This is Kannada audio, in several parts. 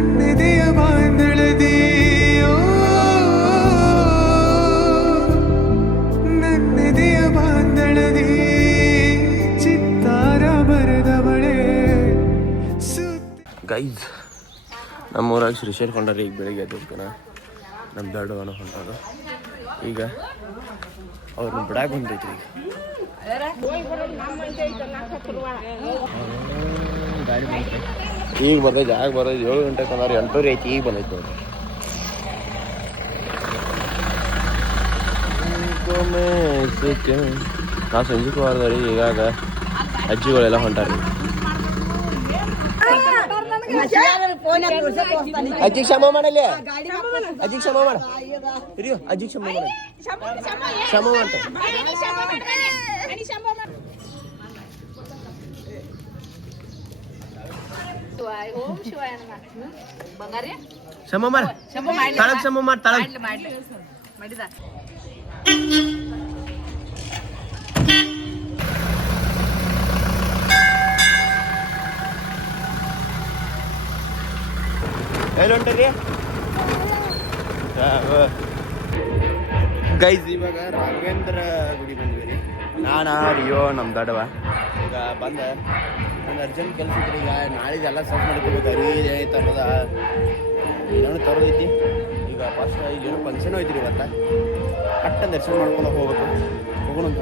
ನನ್ನೆದೆಯ ಬಾಂಧಳದಿ ನನ್ನೆದೆಯ ಬಾಂಧಳದಿ ಚಿತ್ತಾರ ಬರೆದವಳೆ. ಗೈಸ್ ನಮ್ಮೂರಾಗ ಶ್ರೀಶೈಲ್ ಕೊಂಡ್ರಿ ಈಗ ಬೆಳಿಗ್ಗೆ ಎದ್ದೋಗ್ತಾನ ನಮ್ಮ ದೊಡ್ಡವನ ಹೊಂಟದ. ಈಗ ಅವ್ರನ್ನ ಬಿಡಾಕ್ ಬಂದೈತ್ರಿ. ಈಗ ಬರ್ತೈತೆ ಯಾಕೆ ಬರೋದು 7 ಗಂಟೆಗೆ ಅಂದ್ರೆ 8:30 ಐತಿ. ಈಗ ಬಂದೈತೆ ಅವ್ರು. ನಾ ಸಂಜೆಗೆ ಹೋದ್ರಿ. ಈಗಾಗ ಅಜ್ಜಿಗಳೆಲ್ಲ ಹೊಂಟಾರಿ. ಅಜ್ಜಿಗೆ ಕ್ಷಮ ಮಾಡಲಿ. ಅಜ್ಜಿಗೆ ಕ್ಷಮ ಮಾಡ ಹಿರಿಯೋ. ಅಜ್ಜಿಗೆ ಕ್ಷಮ ಮಾಡ. ಕ್ಷಮ ಮಾಡ್ತ ಕ್ಷಮ ಮಾಡ. ತಳಗ್ ಕ್ಷಮ ಮಾಡ. ತಳಗ್ ಎಲ್ಲಿ ಹೊಂಟ್ರಿ ಗೈಸ್? ಇವಾಗ ರಾಘವೇಂದ್ರ ಗುಡಿ ಬಂದ್ವಿ ರೀ. ನಾನಾ ರಿಯೋ ನಮ್ಮ ದೊಡ್ಡವ ಈಗ ಬಂದ ಒಂದು ಅರ್ಜೆಂಟ್ ಕೆಲಸ ಇದ್ರಿ. ಈಗ ನಾಳಿದೆಲ್ಲ ಸೆಟ್ ಮಾಡ್ಕೋಬೇಕು. ಅರಿವಿ ತರೋದ ಏನೋ ತರೋದೈತಿ. ಈಗ ಫಸ್ಟ್ ಏನೋ ಫಂಕ್ಷನ್ ಹೋಯ್ತು ರೀ. ಇವತ್ತ ಕಟ್ಟ ದರ್ಶನ ಮಾಡ್ಕೊಂಡು ಹೋಗ್ಬೇಕು. ಹೋಗೋಣ ಅಂತ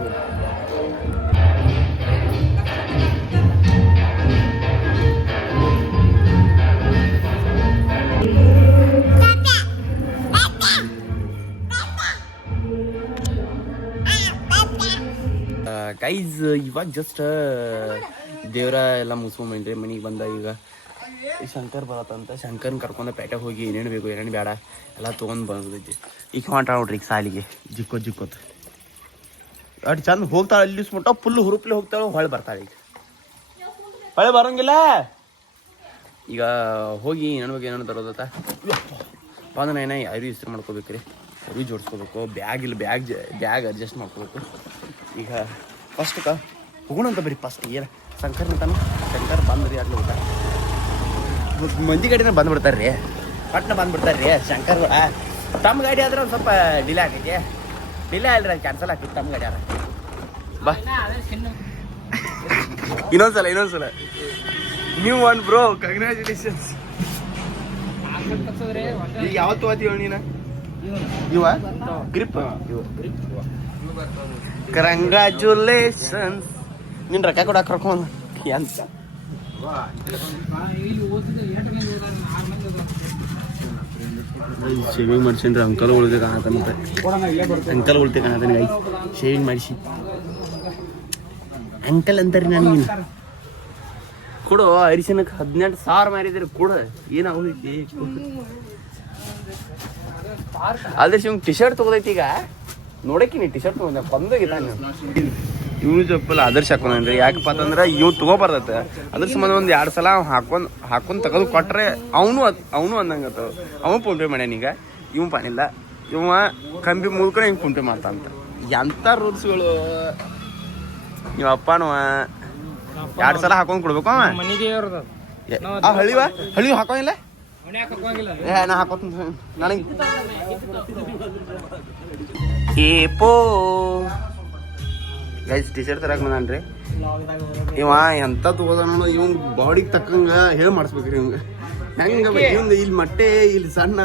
ಗೈಸ್. ಇವಾಗ ಜಸ್ಟ್ ದೇವ್ರ ಎಲ್ಲ ಮುಗಿಸ್ಕೊಂಡ್ಬಂದ್ರಿ. ಮನೆಗೆ ಬಂದ ಈಗ ಶಂಕರ್ ಬರತ್ತಂತ. ಶಂಕರ್ನ ಕರ್ಕೊಂಡು ಪೇಟೆಗೆ ಹೋಗಿ ಏನೇನು ಬೇಕು ಏನೇನು ಬೇಡ ಎಲ್ಲ ತೊಗೊಂಡು ಬಂದೈತಿ. ಈಗ ಹೊಂಟ ನೋಡ್ರಿ ಈಗ ಸಾಲಿಗೆ ಜಿಕ್ಕೋತ್ ಅಷ್ಟು ಚಂದ ಹೋಗ್ತಾಳೆ. ಅಲ್ಲಿ ಮುಟ್ಟ ಫುಲ್ ಹುರುಪ್ಲೆ ಹೋಗ್ತಾಳೆ. ಹೊಳೆ ಬರ್ತಾಳೆ. ಈಗ ಹೊಳೆ ಬರೋಂಗಿಲ್ಲ. ಈಗ ಹೋಗಿ ಏನೇನು ಬೇಕು ಏನೇನು ತರೋದತ್ತ ಬಂದ ಏನ ಅರಿವಿ ಇಸ್ತ್ರಿ ಮಾಡ್ಕೋಬೇಕು ರೀ. ಅರಿವಿ ಜೋಡಿಸ್ಕೋಬೇಕು. ಬ್ಯಾಗ್ ಅಡ್ಜಸ್ಟ್ ಮಾಡ್ಕೋಬೇಕು. ಈಗ ಫಸ್ಟ್ ಹೋಗೋಣ ಅಂತ ಬರೀ. ಫಸ್ಟ್ ಏನು ಶಂಕರ್ ಅಂತಾನು. ಶಂಕರ್ ಬಂದ್ರಿ ಅಲ್ಲಿ ಊಟ ಮಂದಿ ಗಾಡಿನ ಬಂದ್ಬಿಡ್ತಾರೆ ರೀ. ಪಟ್ನ ಬಂದ್ಬಿಡ್ತಾರೆ ರೀ ಶಂಕರ್. ತಮ್ಮ ಗಾಡಿ ಆದ್ರೆ ಒಂದು ಸ್ವಲ್ಪ ಡಿಲೇ ಆಗೈತಿ. ಡಿಲೇ ಅಲ್ರಿ ಅದು ಕ್ಯಾನ್ಸಲ್ ಆಗ್ತೈತಿ. ತಮ್ಮ ಗಾಡಿ ಆದ್ರೆ ಬಾ. ಇನ್ನೊಂದ್ಸಲ ನೀವು ಒನ್ ಬ್ರೋ ಕಂಗ್ರ್ಯಾಚುಲೇಷನ್ಸ್. ಈಗ ಯಾವತ್ತು ಹೋಗ್ತೀವಿ ನೀನು? ಇವ ಗ್ರಿಪ್ ಕಂಗ್ರ್ಯಾಚುಲೇಷನ್ಸ್. ನಿನ್ನ ರೊಕ್ಕ ಕೊಡಕ್ಕೆ ಕರ್ಕೊಂಡು ಅಂತ ಶೇವಿಂಗ್ ಮಾಡ್ಸೇನ್ರಿ. ಅಂಕಲ್ ಉಳಿದೆ ಕಾಣತಾನಂತೆ. ಅಂಕಲ್ ಉಳಿತೆ ಕಾಣತಾನೆ ಗೈ. ಶೇವಿಂಗ್ ಮಾಡಿಸಿ ಅಂಕಲ್ ಅಂತಾರಿ ನನಗೆ. ಕೊಡು ಅರಿಶಿನಕ್ಕೆ 18,000 ಮಾರಿದ್ರಿ. ಕೊಡು ಏನಾಗೈತಿ. ಅದೇ ಶಿವ್ ಟಿ ಶರ್ಟ್ ತಗೋದೈತಿ. ಈಗ ನೋಡಕ್ಕಿನಿ ಟಿ ಶರ್ಟ್ ತಗೊಂಡ ಬಂದೋಗಿದ್ದಾನೆ. ಇವನು ಚಪ್ಪಲ್ ಆದರ್ಶ ಹಾಕೊಂಡ್ರಿ. ಯಾಕಪ್ಪ ಅಂತಂದ್ರೆ ಇವ್ ತಗೋಬಾರ್ದತ್ತ. ಅದ್ರ ಸಂಬಂಧ ಒಂದು 2 ಸಲ ಹಾಕೊಂಡ್ ತೆಗೆದು ಕೊಟ್ರೆ ಅವನು ಅಂದಂಗತ್ತ. ಅವನು ಫೋನ್ ಪೇ ಮಾಡ್ಯಾನೀಗ. ಇವ್ ಪಾನಿಲ್ಲ. ಇವ ಕಂಬಿ ಮುಲ್ಕೊಂಡು ಹಿಂಗೆ ಫೋನ್ ಪೇ ಮಾಡ್ತಾನಂತ. ಎಂಥ ರೂಲ್ಸ್ಗಳು. ನೀವು ಅಪ್ಪನವ 2 ಸಲ ಹಾಕೊಂಡ್ ಕೊಡ್ಬೇಕು. ಅವ ಹಳಿವ ಹಾಕೋಂಗಿಲ್ಲ. ನಾ ಹಾಕೋತ ನನಗೆ ಏಪೋ ಗೈಸ್ ಟಿ ಶರ್ಟ್ ತರಕ್ ಬಂದಾನ್ರಿ. ಇವ ಎಂತ ತಗೋದಾನ ಇವ್ ಬಾಡಿಗೆ ತಕ್ಕಂಗ ಹೇಳಿ ಮಾಡಿಸ್ಬೇಕ್ರಿ. ಇವಂಗ ಹೆಂಗ ಇವಂಗ ಇಲ್ಲಿ ಮಟ್ಟೆ ಇಲ್ಲಿ ಸಣ್ಣ.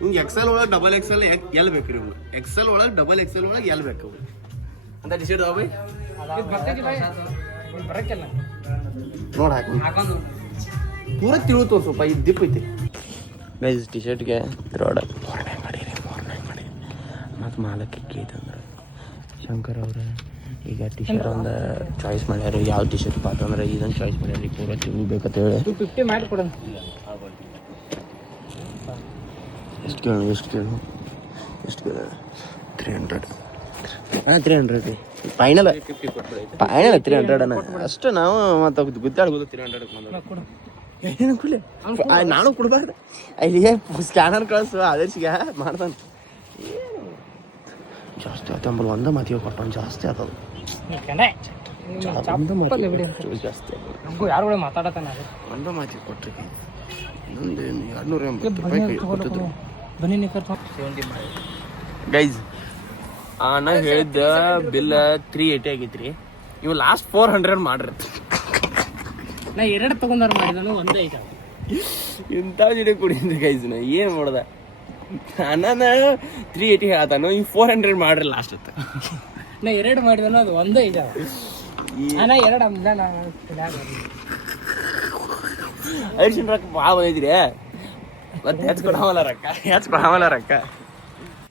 ಇವಂಗ XL ಒಳಗೆ XXL ಎಲ್ ಬೇಕ್ರಿ. ಇವಂಗ XL ಒಳಗೆ XXL ಒಳಗೆ ಎಲ್ ಬೇಕು ಅಂತ ಟಿ ಶರ್ಟ್ ಅವ ನೋಡ್ ಹಾಕೊಂಡು ಪೂರ ತಿಳುತ್ತೋ ಸ್ವಲ್ಪ. ಇದು ದಿಪ್ ಐತಿ ಗೈಸ್. ಟಿ ಶರ್ಟ್ಗೆ ರೋಡ ಮಾರ್ನಿಂಗ್ ಮಾಡಿರಿ ಮತ್ತು ಮಾಲಕ್ಕೆ ಕೇಳ್ತಂದ್ರೆ ಶಂಕರ್ ಅವ್ರೆ ಈಗ ಟಿ ಶರ್ಟ್ ಒಂದು ಚಾಯ್ಸ್ ಮಾಡ್ಯಾರ. ಯಾವ ಟಿ ಶರ್ಟ್ ಪಾತಂದ್ರೆ ಇದನ್ನು ಚಾಯ್ಸ್ ಮಾಡ್ಯಾರ. ಪೂರ ತಿಂಗಳು ಬೇಕಂತ ಹೇಳಿ 250 ಮಾಡಿ ಕೊಡೋಣ. ಎಷ್ಟು ಕೇಳು 300. 300 ಫೈನಲ್ 300 ಅನ್ನ ಅಷ್ಟು. ನಾವು ಮತ್ತು ಗುದ್ದಾಡ್ಬೋದು 300 ಏನು ಕುಲೆ. ನಾನು ಕೊಡ್ಬಾರ್ದು. ಇಲ್ಲಿ ಸ್ಕ್ಯಾನರ್ ಕಳಿಸು ಆದರ್ಶಿಗೆ ಮಾಡ್ತಾನೆ. ಜಾಸ್ತಿ ಆಯ್ತು ಅಂಬಲ್. ಒಂದ ಮಾತಿಗೆ ಕೊಟ್ಟವನು ಜಾಸ್ತಿ ಆತದು. ಜಾಸ್ತಿ ಯಾರು ಮಾತಾಡತಾನೆ. ಒಂದ ಮಾತಿಗೆ ಕೊಟ್ರಿ ಒಂದು 280 ರೂಪಾಯಿ ಕೊಟ್ಟಿದ್ರು ಗೈಸ್. ನಾ ಹೇಳಿದ್ದ ಬಿಲ್ 380 ಆಗೈತ್ರಿ. ಇವು ಲಾಸ್ಟ್ 400 ಮಾಡ್ರಿ. ನಾ 2 ತಗೊಂಡಾರ ಮಾಡಿದನು ಒಂದೇ ಐತ ಇಂಥ ಜಿಡೆ ಕುಡಿಯಿಂದ ಗೈಸ್. ನಾ ಏನು ಮಾಡ್ದ ನಾನು 380 ಹೇಳ್ತಾನು, ಇವು 400 ಮಾಡ್ರಿ ಲಾಸ್ಟ್ ಅತ್ತ. ನಾ 2 ಮಾಡಿದನು ಅದು ಒಂದೇ ಐತ. ನಾ 2 ಅಂದ ನಾ ಐದು ರೊಕ್ಕ ಭಾಳ ಬಂದೈತ್ರಿ. ಮತ್ತೆ ಹೆಚ್ಕೊಡಾಮಲ್ಲ ರೊಕ್ಕ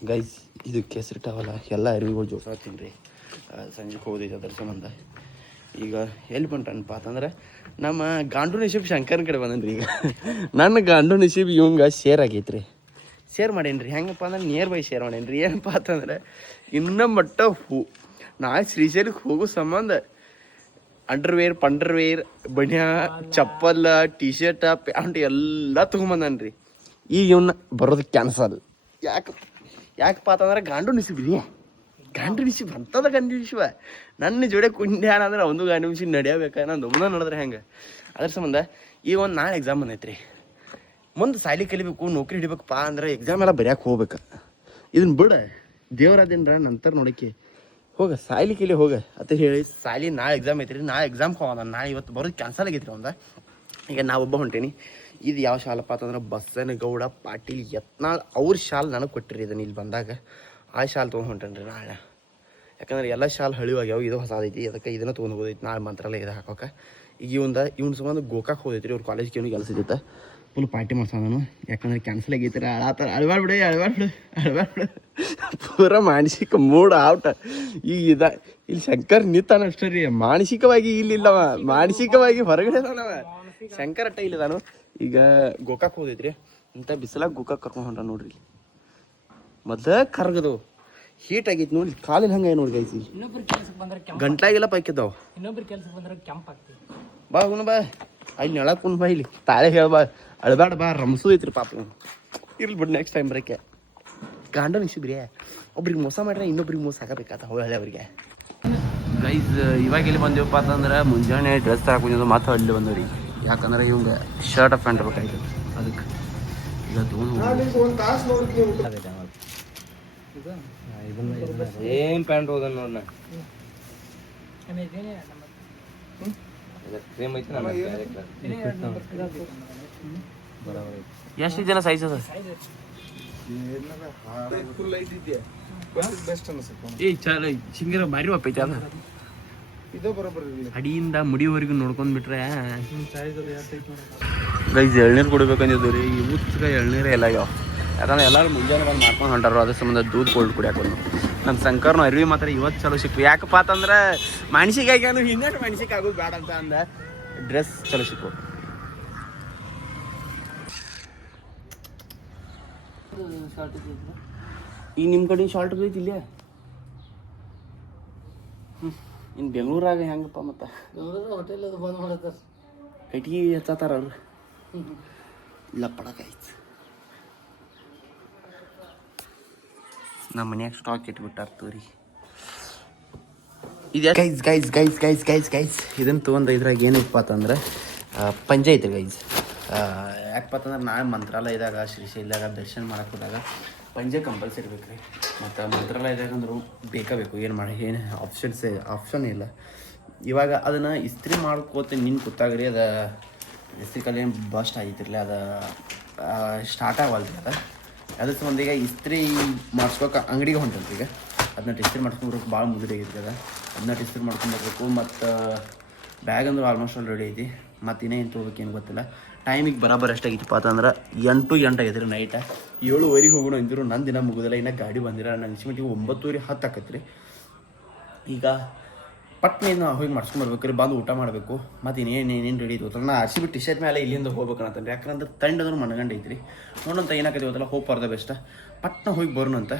ಗೈಸ್. ಇದು ಕೆಸರು ಟವಲ್ಲ ಎಲ್ಲ ಅರಿವಿಗಳು ಜೋಡ್ಸಾತೀನಿ ರೀ. ಸಂಜೆಗೆ ಹೋದೈತೆ ಅದ್ರ ಸಂಬಂಧ. ಈಗ ಎಲ್ಲಿ ಬಂಟನಪ್ಪ ಅಂತಂದ್ರೆ ನಮ್ಮ ಗಾಂಡು ನಶೀಬ್ ಶಂಕರನ ಕಡೆ ಬಂದನ್ರಿ. ಈಗ ನನ್ನ ಗಾಂಡು ನಶೀಬ್ ಇವಂಗ ಶೇರ್ ಆಗೈತ್ರಿ. ಶೇರ್ ಮಾಡೇನ್ರಿ. ಹೆಂಗಪ್ಪ ಅಂದ್ರೆ ನಿಯರ್ ಬೈ ಶೇರ್ ಮಾಡೇನ್ರಿ. ಏನಪ್ಪ ಅಂತಂದ್ರೆ ಇನ್ನ ಮಟ್ಟ ನಾಳೆ ಶ್ರೀಶೈಲಕ್ಕೆ ಹೋಗೋ ಸಂಬಂಧ ಅಂಡರ್ವೇರ್ ಪಂಡರ್ವೇರ್ ಬಣ್ಯ ಚಪ್ಪಲ್ ಟಿ ಶರ್ಟ್ ಪ್ಯಾಂಟ್ ಎಲ್ಲ ತೊಗೊಂಬಂದನ್ರಿ. ಈಗ ಇವನ್ನ ಬರೋದು ಕ್ಯಾನ್ಸಲ್. ಯಾಕಪ್ಪ ಅಂತಂದ್ರೆ ಗಾಂಡು ನಿಸಿಬ್ರಿ. ಗಾಂಡು ನಿಸಿಬ್ ಅಂತದ ಗಂಡು ನಿಸಿವ ನನ್ನ ಜೋಡೆ ಕುಂಡ್ಯಾನ ಅಂದ್ರೆ ಒಂದು ಗಾಂಡು ನಿಸಿ ನಡೆಯಬೇಕ. ನಾನು ಒಮ್ಮೆ ನಡೆದ್ರೆ ಹೆಂಗೆ. ಅದ್ರ ಸಂಬಂಧ ಈಗ ಒಂದು ನಾಳೆ ಎಕ್ಸಾಮ್ ಬಂದೈತ್ರಿ. ಮುಂದೆ ಸಾಲಿ ಕಲಿಬೇಕು, ನೌಕರಿ ಹಿಡಿಬೇಕಪ್ಪ ಅಂದ್ರೆ ಎಕ್ಸಾಮ್ ಎಲ್ಲ ಬರೆಯಕ್ಕೆ ಹೋಗ್ಬೇಕು. ಇದನ್ನ ಬಿಡ ದೇವರಾದೇನ್ರ ನಂತರ ನೋಡಕ್ಕೆ ಹೋಗ ಸಾಲಿ ಕಲಿ ಹೋಗ ಅಂತ ಹೇಳಿ ಸಾಲಿ ನಾಳೆ ಎಕ್ಸಾಮ್ ಐತ್ರಿ. ನಾಳೆ ಎಕ್ಸಾಮ್ ಹೋಗೋದ. ನಾಳೆ ಇವತ್ತು ಬರೋದು ಕ್ಯಾನ್ಸಲ್ ಆಗೈತ್ರಿ ಒಂದು. ಈಗ ನಾವೊಬ್ಬ ಹೊಂಟೇನಿ. ಇದು ಯಾವ ಶಾಲಪ್ಪ ಅಂತಂದ್ರೆ ಬಸನಗೌಡ ಪಾಟೀಲ್ ಯತ್ನಾಳ್ ಅವ್ರ ಶಾಲ್ ನನಗೆ ಕೊಟ್ಟಿರಿ. ಇದನ್ನು ಇಲ್ಲಿ ಬಂದಾಗ ಆ ಶಾಲ್ ತೊಗೊಂಡು ಹೊಂಟೇನ್ರಿ ನಾಳೆ. ಯಾಕಂದ್ರೆ ಎಲ್ಲ ಶಾಲ್ ಹಳಿವಾಗ್ಯಾವ, ಇದು ಹೊಸದೈತಿ. ಅದಕ್ಕೆ ಇದನ್ನು ತೊಗೊಂಡು ಹೋದೈತಿ ನಾಳೆ ಮಂತ್ರಾಲಯ ಇದು ಹಾಕೋಕೆ. ಈಗ ಇವ್ನ ಸಂಬಂಧ ಗೋಕಾಕ್ ಹೋದೈತ್ರಿ. ಅವ್ರ ಕಾಲೇಜ್ಗೆ ಏನು ಕೆಲಸ ಇದ್ದಿತ್ತ. Full party ಮಾಡ್ಸೋನು. ಯಾಕಂದ್ರೆ ಕ್ಯಾನ್ಸಲ್ ಆಗೈತ್ರಿ. ಅಳಬಾಡ್ಬಿಡು ಪೂರ ಮಾನಸಿಕ ಮೂಡ್ ಔಟ್. ಈಗ ಇಲ್ಲಿ ಶಂಕರ್ ನಿಂತಾನ ಅಷ್ಟೇ ರೀ. ಮಾನಸಿಕವಾಗಿ ಇಲ್ಲಿಲ್ಲವ, ಮಾನಸಿಕವಾಗಿ ಹೊರಗಡೆ ಅವ ಶಂಕರ್ ಅಟ್ಟ ಇಲ್ಲಿ ನಾನು. ಈಗ ಗೋಕಾಕ್ ಹೋದೈತ್ರಿ. ಇಂಥ ಬಿಸಿಲಾಗ ಗೋಕಾಕ್ ಕರ್ಕೊಂಡು ಹೊಂಟ ನೋಡ್ರಿ. ಮೊದ್ಲ ಕರ್ಗದು ಹೀಟ್ ಆಗೈತಿ ನೋಡಿ. ಕಾಲಿನ ಹಂಗ ನೋಡಿ ಗೈಸಿ. ಇನ್ನೊಬ್ರು ಕೆಲಸಕ್ಕೆ ಬಂದ್ರೆ ಗಂಟ್ಲಾಗೆಲ್ಲ ಪೈಕಿದ್ದಾವ. ಇನ್ನೊಬ್ರು ಕೆಲಸಕ್ಕೆ ಬಂದ್ರೆ ಕೆಂಪ್ ಆಗ್ತೈತಿ. ಬಾ ಹುಣ ಬಾ ಅಲ್ಲಿ ನೆಳಕ್ ಬಾ ಇಲ್ಲಿ ತಾಳೆ ಹೇಳ್ಬಾ. ಅಳಬೇಡ ಬಾ ರಮ್ಸೋದೈತ್ರಿ ಪಾಪ. ಇರ್ಲಿ ಬಿಡು ನೆಕ್ಸ್ಟ್ ಟೈಮ್ ಬರೋಕೆ. ಗಾಂಡ ನಿಸಿಬ್ರಿ. ಒಬ್ರಿಗೆ ಮೋಸ ಮಾಡ್ರೆ ಇನ್ನೊಬ್ರಿಗೆ ಮೋಸ ಆಗಬೇಕಾತ ಹೊಳೆ ಅವ್ರಿಗೆ. ಗೈಸ್ ಇವಾಗ ಎಲ್ಲಿ ಬಂದೇವಪ್ಪ ಅಂತಂದ್ರೆ ಮುಂಜಾನೆ ಡ್ರೆಸ್ ತರಕ್ಕೆ ಬಂದಿದ್ದು ಮಾತ್ರ ಅಲ್ಲಿ ಬಂದವ್ರಿ. ಯಾಕಂದ್ರೆ ಇವಂಗೆ ಶರ್ಟ್ ಪ್ಯಾಂಟ್ ಬೇಕಾಯ್ತು. ಅದಕ್ಕೆ ಈಗ ಸೇಮ್ ಪ್ಯಾಂಟ್ ಹೋದ ನೋಡ್. ನಾ ಎಷ್ಟು ಜನ ಸೈಜ್ ಅದ? ಸಿಂಗರ ಭಾರಿ ಒಪ್ಪೈತಿ ಅದ. ಅಡಿಯಿಂದ ಮುಡಿವರೆಗೂ ನೋಡ್ಕೊಂಡ್ಬಿಟ್ರೆ ಗೈಸ್ ಎಳ್ನೀರು ಕುಡಿಬೇಕಂದಿದ್ದು ರೀ. ಈ ಉಚ್ಚ ಎಳ್ನೀರು ಎಲ್ಲ ಯಾವ. ಯಾಕಂದ್ರೆ ಎಲ್ಲರೂ ಮುಂಜಾನೆ ಬಂದು ಮಾಡ್ಕೊಂಡು ಹೊಂಟಾರ. ಅದ್ರ ಸಂಬಂಧ ದೂದ್ ಕೋಲ್ಡ್ ಕುಡಿಯಾಕ ನಮ್ಮ ಶಂಕರ್ನ ಅರಿವಿ ಮಾತ್ರ ಇವತ್ತು ಚಲೋ ಸಿಕ್ವಿ. ಯಾಕಪ್ಪ ಅಂತಂದ್ರೆ ಮಾನಸಿಕಾಗಿ ಅಂದ್ರೆ ಇನ್ನಷ್ಟು ಮಾನಸಿಕ ಆಗೋದು ಬೇಡ ಅಂತ ಅಂದ ಡ್ರೆಸ್ ಚಲೋ ಸಿಕ್ಕು. ಈಗ ನಿಮ್ಮ ಕಡೆ ಶಾರ್ಟ್ ಐತಿ ಇಲ್ಲೇ. ಇನ್ನು ಬೆಂಗಳೂರಾಗ ಹೆಂಗಪ್ಪ ಮತ್ತೆ ಹೋಟೆಲ್ ಅದು ಬಂದ್ ಮಾಡತ್ತಾರ. ಕೈಟಿಗೆ ಹಚ್ಚಾತಾರ ಅವ್ರು. ಇಲ್ಲ ಪಡಕಾಯ್ತು. ನಮ್ಮ ಮನ್ಯಾಗ ಸ್ಟಾಕ್ ಇಟ್ಬಿಟ್ಟಾರ ತೋರಿ. ಇದು ಗೈಸ್ ಇದನ್ನು ತೊಗೊಂಡ್ರೆ ಇದ್ರಾಗ ಏನಪ್ಪ ಅಂತಂದ್ರೆ ಪಂಜೆ ಐತೆ ಗೈಸ್. ಯಾಕಪ್ಪ ಅಂತಂದ್ರೆ ನಾಳೆ ಮಂತ್ರಾಲಯದಾಗ ಶ್ರೀಶೈಲದಾಗ ದರ್ಶನ ಮಾಡಕ್ಕೆ ಹೋದಾಗ ಪಂಜೆ ಕಂಪಲ್ಸರಿ ಬೇಕು ರೀ. ಮತ್ತು ಮಂತ್ರಾಲಯದಾಗ ಅಂದ್ರೂ ಬೇಕು. ಏನು ಆಪ್ಷನ್ ಇಲ್ಲ. ಇವಾಗ ಅದನ್ನು ಇಸ್ತ್ರಿ ಮಾಡ್ಕೋತ ನಿನ್ನ ಕೂತಾಗ್ರಿ. ಅದು ಇಸ್ತ್ರಿ ಕಲ್ಲಿ ಏನು ಬಸ್ಟ್ ಆಗಿತ್ತಿರಲಿ. ಅದು ಸ್ಟಾರ್ಟ್ ಆಗವಲ್ರಿ. ಅದ್ರ ಸಂಬಂಧ ಈಗ ಇಸ್ತ್ರಿ ಮಾಡಿಸ್ಬೇಕು ಅಂಗಡಿಗೆ ಹೊಂಟಂತ. ಈಗ ಅದನ್ನ ಇಸ್ತ್ರಿ ಮಾಡ್ಕೊಂಡ್ಬರ್ಬೇಕು. ಭಾಳ ಮುದುರೆ ಆಗೈತಿ ಅದ. ಅದನ್ನ ಇಸ್ತ್ರಿ ಮಾಡ್ಕೊಂಡ್ಬರ್ಬೇಕು. ಮತ್ತು ಬ್ಯಾಗ್ ಅಂದ್ರೆ ಆಲ್ಮೋಸ್ಟ್ ಆಲ್ ರೆಡಿ ಐತಿ. ಮತ್ತು ಇನ್ನೇನು ತೊಗೋಬೇಕೇನು ಗೊತ್ತಿಲ್ಲ. ಟೈಮಿಗೆ ಬರಾಬರ್ ಎಷ್ಟಾಗಿತ್ತಪ್ಪ ಅಂತಂದ್ರೆ 8 ಆಗೈತೆ ರೀ. ನೈಟ 7:30 ಹೋಗೋಣ ಅಂದಿರು. ನನ್ನ ದಿನ ಮುಗೋದಿಲ್ಲ. ಇನ್ನೂ ಗಾಡಿ ಬಂದಿರ. ನನ್ನ ಅನ್ಸಿಮಟ್ಟಿಗೆ 9:10 ಆಕೈತೆ ರೀ. ಈಗ ಪಟ್ನೇನು ಹೋಗಿ ಮಾಡ್ಸ್ಕೊಂಬರ್ಬೇಕು ರೀ. ಬಂದು ಊಟ ಮಾಡಬೇಕು. ಮತ್ತು ಇನ್ನೇನೇನು ರೆಡಿ ಐತಿ ನಾ RCB ಟಿ ಶರ್ಟ್ ಮೇಲೆ ಇಲ್ಲಿಂದ ಹೋಗ್ಬೇಕು ಅಂತಂದ್ರೆ. ಯಾಕಂದ್ರೆ ತಂಡದ್ರು ಮನಗಂಡು ಐತ್ರಿ. ನೋಡೋಂತ ಏನಾಕೈತಿ ಗೊತ್ತಲ್ಲ. ಹೋಗಿ ಪರ್ದ ಬೆಸ್ಟ್. ಪಟ್ನ ಹೋಗಿ ಬರೋಣ ಅಂತ.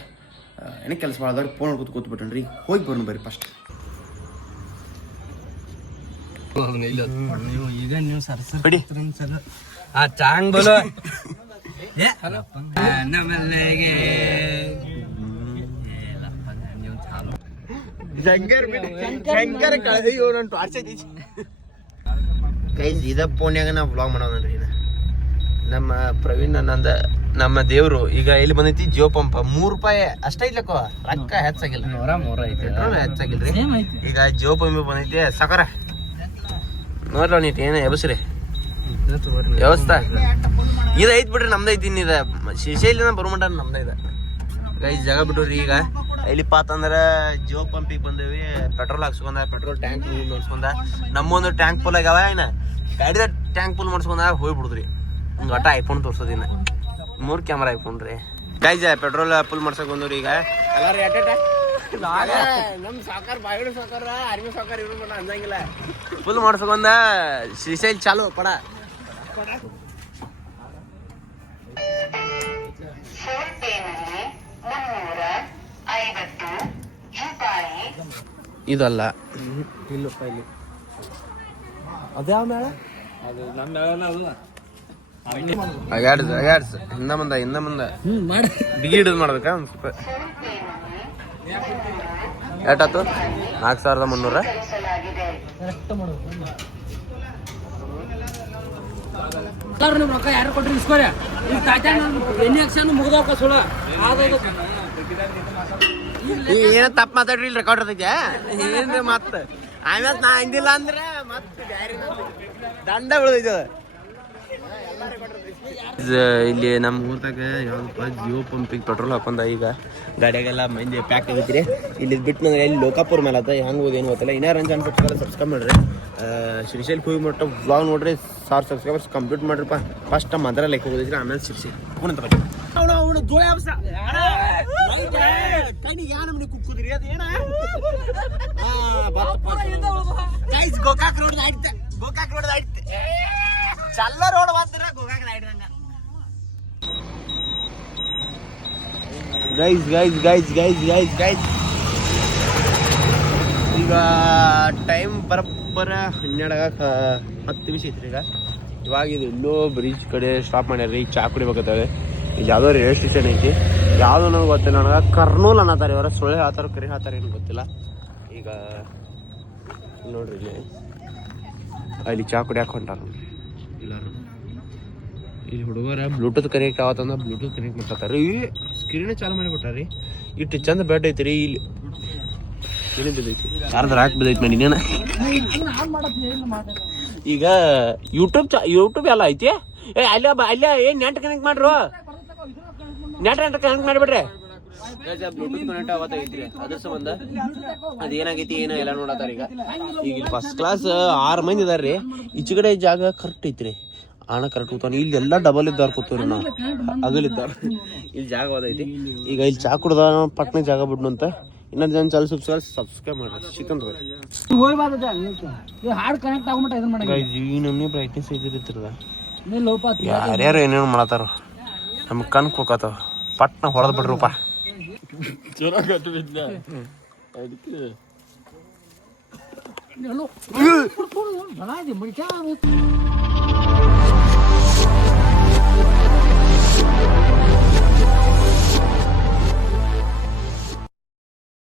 ಏನೇ ಕೆಲಸ ಮಾಡಿದವ್ರಿಗೆ ಫೋನ್ ಕೂತ್ಬಿಟ್ಟನ್ರಿ. ಹೋಗಿ ಬರೋಣ ಬರ್ರಿ ಫಸ್ಟ್. ಈಗ ನೀವು ಸರ್ಸ ಬಿಡಿ ಚಾಂಗ್ ಬೋಲೋ. ನಮ್ಮಲ್ಲಿಗೆ ಗೈಸ್ ಇದ ಫೋನ್ಯಾಗ ನಾ ವ್ಲಾಗ್ ಮಾಡೋದ್ರಿ. ನಮ್ಮ ಪ್ರವೀಣ್ ನಂದ ನಮ್ಮ ದೇವ್ರು ಈಗ ಇಲ್ಲಿ ಬಂದೈತಿ ಜಿಯೋ ಪಂಪ್ ₹3 ಅಷ್ಟ ಐತ್ಲಕ್ಕೋ ರೊಕ್ಕ ಹೆಚ್ಚಾಗಿಲ್ಲ 103 ಐತಿ ಪೆಟ್ರೋಲ್ ಹೆಚ್ಚಾಗಿಲ್ರಿ ಸೇಮ್ ಐತಿ ಈಗ ಜಿಯೋ ಪಂಪ್ ಬಂದೈತಿ ಸಾಕಾರ ನೋಡ್ರ ನೀಟ್ ಏನ ಎಬಸ್ರಿ ವ್ಯವಸ್ಥೆ ಇದು ಐತ್ ಬಿಡ್ರಿ ನಮ್ದು ಐತಿ ಇದ ಶ್ರೀಶೈಲಿನ ಬರುಮಂಟ ನಮ್ದು ಇದೆ ಈಗ ಈ ಜಾಗ ಬಿಟ್ಟವ್ರಿ ಈಗ ಎಲ್ಲಿಪ್ಪ ಅಂತಂದ್ರ ಜಿಯೋ ಪಂಪಿಗೆ ಬಂದೇವಿ ಪೆಟ್ರೋಲ್ ಹಾಕ್ಸ್ಕೊಂಡ ಪೆಟ್ರೋಲ್ ಟ್ಯಾಂಕ್ ಮಾಡಿಸ್ಕೊಂಡ ನಮ್ಮೊಂದು ಟ್ಯಾಂಕ್ ಫುಲ್ ಆಗ್ಯಾವ ಇನ್ನ ಗಾಡಿದ ಟ್ಯಾಂಕ್ ಫುಲ್ ಮಾಡಿಸ್ಕೊಂಡ ಹೋಗ್ಬಿಡುದ್ರಿ ಹಿಂಗೆ ಒಟ್ಟ ಐಫೋನ್ ತೋರ್ಸೋದಿನ 3 ಕ್ಯಾಮ್ರಾ ಐಫೋನ್ ರೀ ಗೈಸ್ ಪೆಟ್ರೋಲ್ ಫುಲ್ ಮಾಡ್ಸಕ್ ಬಂದವ್ರಿ ಈಗ ನಮ್ ಸಾಕಾರ ಬಾಯಿಡು ಸಾಕಾರ ಆರ್ಮಿ ಸಾಕಾರ ಇವ್ರು ಅಂದಂಗಿಲ್ಲ ಫುಲ್ ಮಾಡ್ಸಕೊಂಡ ಶ್ರೀಶೈಲ್ ಚಾಲು ಪಡ ಇದಲ್ಲ ಇಲ್ಲಪ್ಪ ಇಲ್ಲಿ ಅದ್ಯಾವ ಮೇಳ ಅದು ನಮ್ಮ ಮೇಳನ ಅದು ಅಗಾಡ್ಸ್ ಹಿಂದ ಮುಂದ ಮಾಡಿ ಬಿಗಿ ಹಿಡಿದು ಮಾಡ್ಬೇಕಾ ಒಂದ್ ಸ್ವಲ್ಪ ಎಷ್ಟಾತು 4300 ಕರೆಕ್ಟ್ ಮಾಡು ಎಲ್ಲರೂ ನಿಮ್ಮ ರೊಕ್ಕ ಯಾರು ಕೊಟ್ರಿ ಇಸ್ಕೋರಿ ಈಗ ತಾತ್ಯಾಗ ಎಣ್ಣೆ ಆಕ್ಷನ್ ಮುಗ್ದೋಕ ಸುಳ ಆದೋದು ಏನ ತಪ್ಪ ಮಾತಾಡ್ರಿ ಇಲ್ಲಿ ರೆಕಾರ್ಡ್ ಇರ್ತೈತೆ ಏನ್ರಿ ಮತ್ತ ಆಮೇಲೆ ನಾ ಹಿಂದಿಲ್ಲ ಅಂದ್ರೆ ಮತ್ತೆ ದಂಡ ಬೀಳ್ತೈತೆ ಇಲ್ಲಿ ನಮ್ಮ ಊರ್ದಾಗ ಯಾವ್ದಪ್ಪ ಜಿಯೋ ಪಂಪಿಗೆ ಪೆಟ್ರೋಲ್ ಹಾಕೊಂಡ ಈಗ ಗಾಡಿಯಾಗೆಲ್ಲ ಮಂದಿ ಪ್ಯಾಕ್ ಆಗೈತ್ರಿ ಇಲ್ಲಿ ಬಿಟ್ಟು ನಂಗೆ ಎಲ್ಲಿ ಲೋಕಾಪುರ ಮೇಲೆ ಆತ ಹೆಂಗೆ ಹೋಗಿ ಏನು ಗೊತ್ತಿಲ್ಲ ಇನ್ನೂ ರಂಜಾನ್ ಸಬ್ಸ್ಕ್ರೈಬ್ ಮಾಡ್ರಿ ಶ್ರೀಶೈಲ್ ಹೋಗಿ ಮಟ್ಟ ವ್ಲಾಗ್ ನೋಡ್ರಿ 1000 ಸಬ್ಸ್ಕ್ರೈಬರ್ಸ್ ಕಂಪ್ಲೀಟ್ ಮಾಡ್ರಿಪ್ಪ ಫಸ್ಟ್ ಮದ್ರ ಲೈಕ್ ಹೋಗೋದಿದ್ರಿ ಆಮೇಲೆ ಶಿರ್ಸಿ ಅವನಂತ ಗೋಕಾಕ್ ರೋಡ್ ಚಲ್ಲ ರೋಡ್ ಮಾತ್ರ ಗೋಕಾಕ್ ಆಯ್ತಂಗ ಗೈಸ್ ಈಗ ಟೈಮ್ ಬರಬ್ಬರ 12 ನಿಮಿಷ ಐತ್ರಿ ಈಗ ಇವಾಗ ಇದು ಎಲ್ಲೋ ಬ್ರಿಡ್ಜ್ ಕಡೆ ಸ್ಟಾಪ್ ಮಾಡ್ಯಾರ ಚಾ ಕುಡಿಬೇಕಾಗ್ತದೆ ಇಲ್ಲಿ ಯಾವುದೋ ರೈಲ್ವೆ ಸ್ಟೇಷನ್ ಐತಿ ಯಾವುದೋ ನನಗೆ ಗೊತ್ತಿಲ್ಲ ನನಗೆ ಕರ್ನೂಲ್ ಅನ್ನತಾರೆ ಇವರ ಸೊಳ್ಳೆ ಹಾತಾರ ಕರಿ ಹಾತಾರ ಏನು ಗೊತ್ತಿಲ್ಲ ಈಗ ನೋಡ್ರಿ ಇಲ್ಲಿ ಅಲ್ಲಿ ಚಾ ಕುಡಿಯಾಕ ಹೊಂಟಾರ ಎಲ್ಲರೂ ಇಲ್ಲಿ ಹುಡುಗರ ಬ್ಲೂಟೂತ್ ಕನೆಕ್ಟ್ ಆವತ್ತಂದ್ರೆ ಬ್ಲೂಟೂತ್ ಕನೆಕ್ಟ್ ಮಾಡ್ತಾರೆ ಈ ಸ್ಕ್ರೀನ್ ಚಾಲು ಮಾಡಿಬಿಟ್ಟಾರಿ ಇಟ್ಟು ಚಂದ ಬೆಡ್ ಐತ್ರಿ ಇಲ್ಲಿ ಏನೇ ಬಿದ್ದೈತಿ ಯಾರ್ದಾರ ಹಾಕಿ ಬಿದ್ದೈತಿ ಮಾಡಿ ಇನ್ನೇನ ಈಗ ಯೂಟ್ಯೂಬ್ ಎಲ್ಲ ಐತಿ ಅಲ್ಲ ಏನ್ ನೆಟ್ ಕನೆಕ್ಟ್ ಮಾಡ್ರು ನೆಟ್ ಕನೆಕ್ಟ್ ಮಾಡಿಬಿಡ್ರಿ ಬ್ಲೂಟೂತ್ ಕನೆಕ್ಟ್ ಅವತ್ತ ಐತ್ರಿ ಅದ್ರ ಸಂಬಂಧ ಅದೇನಾಗೈತಿ ಏನೋ ಎಲ್ಲ ನೋಡತ್ತಾರ ಈಗ ಈಗ ಫಸ್ಟ್ ಕ್ಲಾಸ್ 6 ಮಂದಿ ಇದಾರ್ರಿ ಈಚೆ ಕಡೆ ಜಾಗ ಕರೆಕ್ಟ್ ಐತ್ರಿ ಆಣ ಕರೆಕ್ಟ್ ಕೂತಾನ ಇಲ್ಲಿ ಎಲ್ಲ ಡಬಲ್ ಇದ್ದಾರ ಕೂತವ್ರಿ ನಾವು ಅಗಲಿದ್ದಾರ ಇಲ್ಲಿ ಜಾಗ ಹೋದೈತಿ ಈಗ ಇಲ್ಲಿ ಚಾ ಕುಡ್ದ ಪಟ್ನ ಜಾಗ ಬಿಡ್ನು ಅಂತ ಇನ್ನೊಂದು ಜನ ಚಾಲು ಸಬ್ಸ್ಕ್ರೈಬ್ ಮಾಡ್ರಿ ಚಿಕನ್ ಹಾಡ್ ಕನೆಕ್ಟ್ ಆಗ್ಬಿಟ್ಟ ಇದನ್ನ ಮಾಡಿ ಈ ನಮ್ನಿ ಬ್ರೈಟ್ನೆಸ್ ಇದ್ದಿರ್ತದ ಯಾರ್ಯಾರು ಏನೇನು ಮಾಡತ್ತಾರ ನಮ್ಗೆ ಕಣ್ ಹೋಗತ್ತಾವ ಪಟ್ನ ಹೊಡೆದ್ ಬಿಡ್ರಪ್ಪ ಅದಕ್ಕೆ